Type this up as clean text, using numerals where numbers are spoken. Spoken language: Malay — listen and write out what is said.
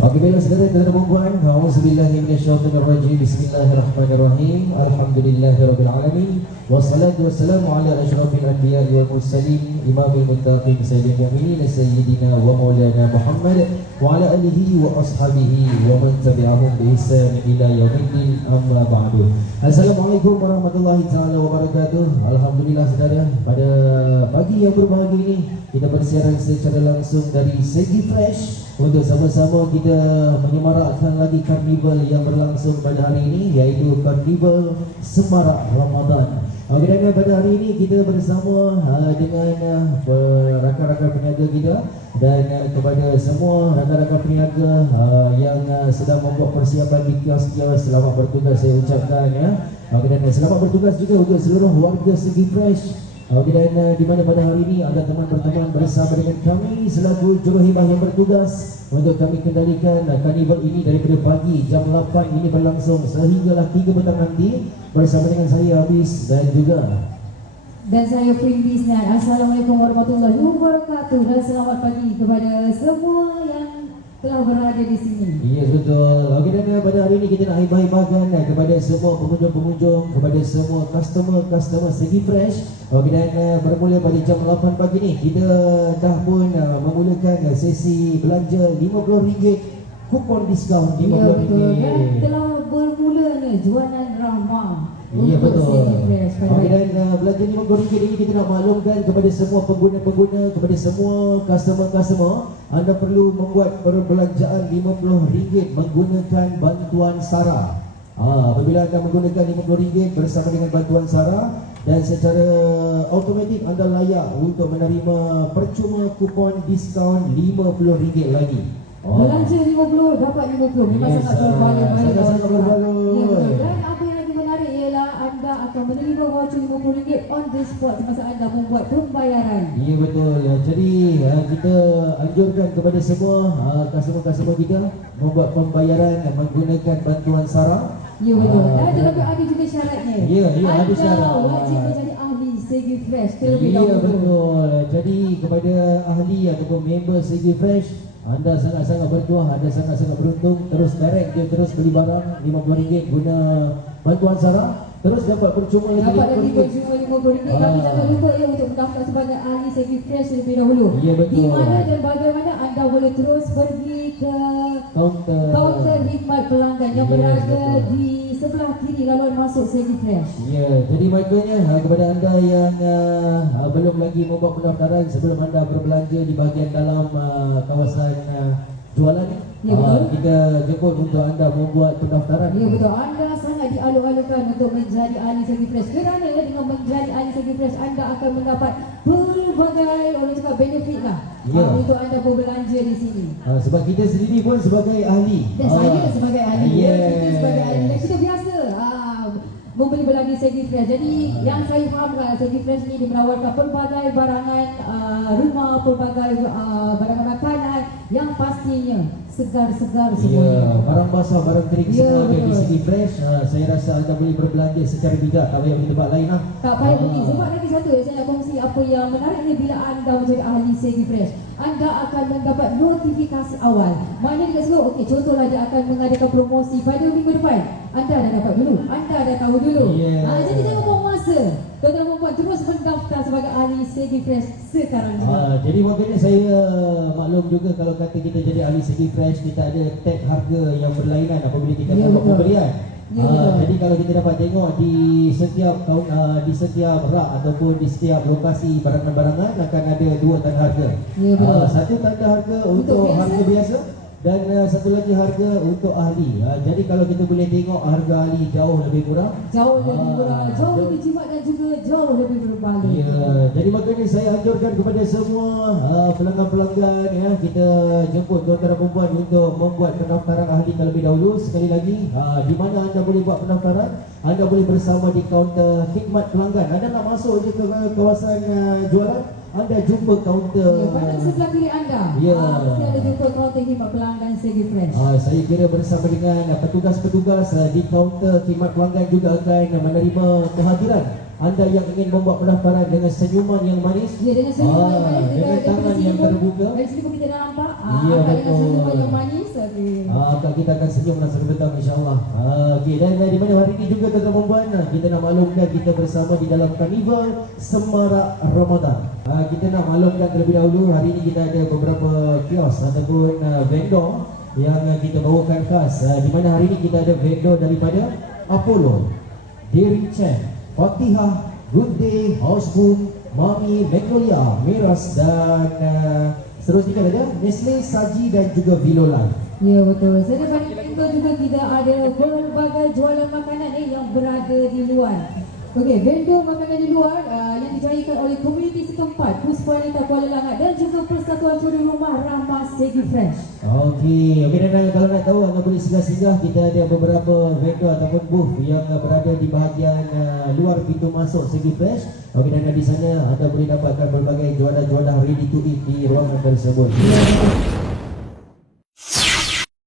Okey, baiklah saudara dan perempuan, auzubillahi minasyaitonirrajim. Bismillahirrahmanirrahim. Alhamdulillahirabbil alamin. Wassalatu wassalamu ala asyrafil anbiya'i wal mursalin, imamil muttaqin, sayyidil mu'minin, sayyidina wa maulana Muhammad wa ala alihi wa ashabihi wa man tabi'ahum bi ihsan ila yaumiddin. Amma ba'du. Assalamualaikum warahmatullahi taala wabarakatuh. Alhamdulillah saudara, pada pagi yang berbahagia ini kita bersiaran secara langsung dari Segi Fresh untuk sama-sama kita menyemarakkan lagi karnival yang berlangsung pada hari ini, iaitu Karnival Semarak Ramadan. Dan pada hari ini kita bersama dengan rakan-rakan peniaga kita dan kepada semua rakan-rakan peniaga yang sedang membuat persiapan di kios-kios, selamat bertugas saya ucapkan ya. Dan selamat bertugas juga untuk seluruh warga Segi Fresh. Dan di mana pada hari ini ada teman-teman bersama dengan kami selaku juruhibah yang bertugas untuk kami kendalikan karnival ini daripada pagi jam 8 ini berlangsung sehinggalah 3 petang nanti bersama dengan saya Habis dan saya Pringlis. Assalamualaikum warahmatullahi wabarakatuh dan selamat pagi kepada semua yang telah berada di sini. Ya, betul. Okey, dan pada hari ini kita nak hibah-hibahkan kepada semua pengunjung-pengunjung, kepada semua customer Segi Fresh. Okey, dan bermula pada jam 8 pagi ni kita dah pun memulakan sesi belanja RM50, kupon diskaun RM50. Ya, betul. Dan telah bermula ni jualan ramah. Ya, betul. Okey, dan belanja RM50 ini kita nak maklumkan kepada semua pengguna-pengguna, kepada semua customer-customer, anda perlu membuat perbelanjaan RM50 menggunakan bantuan SARA. Apabila anda menggunakan RM50 bersama dengan bantuan SARA, dan secara automatik anda layak untuk menerima percuma kupon diskaun RM50 lagi. Belanja RM50 dapat RM50. Memang sangat berbaloi. Sangat berbaloi. Ya, betul. Dan apa yang lagi menarik ialah anda akan menerima voucher RM50 on the spot semasa anda membuat pembayaran. Ya, betul. Jadi kita anjurkan kepada semua customer-customer kita membuat pembayaran menggunakan bantuan SARA. Ya, betul. Dan tetapi ada juga syaratnya. Ya, ada syarat. Anda wajib menjadi ahli Segi Fresh terlebih dahulu. Ya, betul. Jadi kepada ahli ataupun member Segi Fresh, anda sangat-sangat bertuah, anda sangat-sangat beruntung. Terus direct je, terus beli barang RM50 guna bantuan SARA, terus dapat percuma lagi dapat lagi RM50. percuma RM50. Tapi jangan lupa ya untuk mendaftar sebagai ahli Segi Fresh terlebih dahulu. Ya, betul. Di mana dan bagaimana anda boleh terus pergi ke kaunter khidmat pelanggan yang berada di sebelah kiri laluan masuk Segi Fresh. Ya, jadi maknanya kepada anda yang belum lagi membuat pendaftaran, sebelum anda berbelanja di bahagian dalam kawasan jualan, ya, betul. kita jemput untuk anda membuat pendaftaran. Ya, betul. Anda sangat dialu-alukan untuk menjadi ahli Segi Fresh, kerana dengan menjadi ahli Segi Fresh anda akan mendapat pelbagai orang cakap benefit lah, ya, untuk anda berbelanja di sini. Sebab kita sendiri pun sebagai ahli. Dan saya sebagai ahli, kita sebagai ahli, dan kita biasa membeli belanja Segi Fresh. Jadi yang saya fahamkan, Segi Fresh ni menawarkan pelbagai barangan rumah, pelbagai barangan makanan yang pastinya segar-segar semua. Ya, barang basah, barang kering, ya, semua ada di betul. Segi Fresh. Saya rasa anda boleh berbelanja secara bijak, tak payah pergi tempat lain lah. Tak payah pergi. Sebab lagi satu saya nak kongsi apa yang menariknya, bila anda menjadi ahli Segi Fresh, anda akan mendapat notifikasi awal. Maknanya dekat situ, okey, contohlah dia akan mengadakan promosi pada minggu depan. Anda dah dapat dulu, anda dah tahu dulu. Jadi jangan buang masa. Tuan-tuan perempuan, terus mendaftar sebagai ahli Segi Fresh sekarang juga. Jadi maknanya saya maklum juga kalau kata kita jadi ahli Segi Fresh, kita ada tag harga yang berlainan apabila kita buat pembelian. Jadi kalau kita dapat tengok di setiap rak ataupun di setiap lokasi barangan-barangan akan ada 2 tanda harga. Satu tanda harga untuk harga biasa dan satu lagi harga untuk ahli. Jadi kalau kita boleh tengok harga ahli jauh lebih murah, jauh lebih jimat dan juga jauh lebih berbaloi. Ya, jadi makanya saya anjurkan kepada semua pelanggan-pelanggan ya, kita jemput tuan-tuan dan perempuan untuk membuat pendaftaran ahli terlebih dahulu. Sekali lagi, di mana anda boleh buat pendaftaran? Anda boleh bersama di kaunter khidmat pelanggan. Anda nak masuk je ke kawasan jualan, anda jumpa kaunter. Ya, pada sebelah kiri anda. Ya. Mesti ada jumpa kaunter khidmat pelanggan Segi Fresh. Saya kira bersama dengan petugas-petugas di kaunter khidmat pelanggan juga akan menerima kehadiran anda yang ingin membuat pendaftaran dengan senyuman yang manis, Ya, dengan senyuman yang manis, dengan tangan yang terbuka. Dari sini pun kita dah nampak. Ya, Akak dengan betul. senyuman yang manis. Okey. Kak kita akan senyum langsung petang insyaAllah. Okey, dan di mana hari ini juga tuan-tuan dan puan, kita nak maklumkan kita bersama di dalam Karnival Semarak Ramadan. Kita nak maklumkan terlebih dahulu, hari ini kita ada beberapa kios ataupun vendor yang kita bawakan khas. Di mana hari ini kita ada vendor daripada Apollo, Dairy Chen, Fatihah, Good Day, Houseboom, Mami, Magnolia, Miras dan seterusnya kan ada Nestle, Saji dan juga Vilo Life. Ya, betul. Saya banding juga kita ada berbagai jualan makanan yang berada di luar. Okey, vendor makanan di luar yang dicarikan oleh komuniti setempat, Puspanita Kuala Langat dan juga Persatuan Suri Rumah Rahmah Segi Fresh. Okey, dan kalau nak tahu anda boleh singgah-singgah, kita ada beberapa vendor ataupun booth yang berada di bahagian luar pintu masuk Segi Fresh. Okey, dan di sana anda boleh dapatkan berbagai jualan-jualan ready to eat di ruangan tersebut.